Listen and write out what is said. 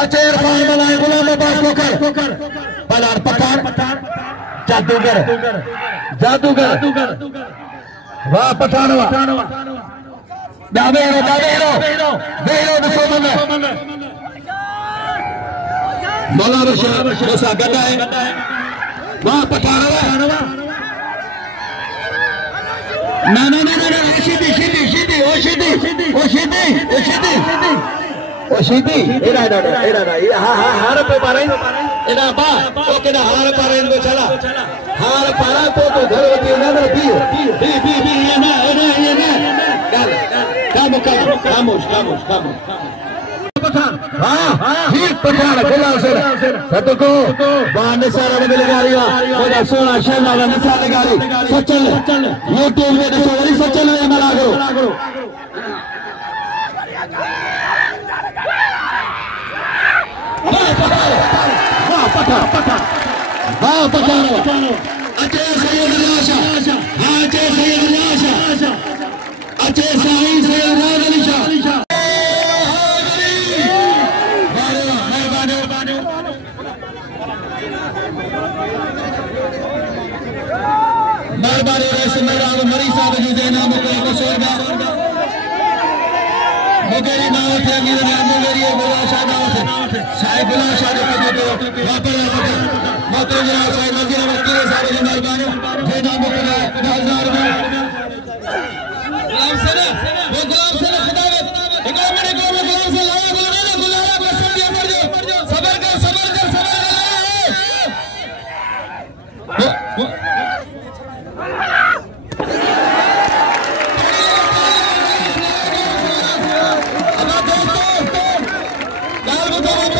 अच्छे इरफान बनाए गुलाम अब्बास कोकर बलार पठान जादूगर वाह पठानवा दावेरो दुश्मन मौला बशा गदा है वाह पठानवा ना Oshidi, era, har pe parain, era ba, oke na har parain ko chala, har para to ghar hote na na bi, ye na, gal, kamosh. Hit Pathan, Gulal Sera, satu ko, bahane sara bade lagariya, oda sola shala la nisa lagari, sachal, YouTube mein deso, wali sachal mein mala karo. वाह पठान अच्छे सैयद अलाशा अच्छे साईं सैयद राज अली शाह मेहरबानी रैसे मेरा मरी साहब जी देना मुझे कसूरबा मुझे ना उठे मेरी बोला शादा साहिब बोला शादा के दो वापस मोते जरा साहिब मजीरा वकील साहब जी मेहरबानी देना मुझे 1000 में गुलाम से खुदावत गुलाम से लाया गुलाला कसम दिया कर जो सबर कर अब दोस्तों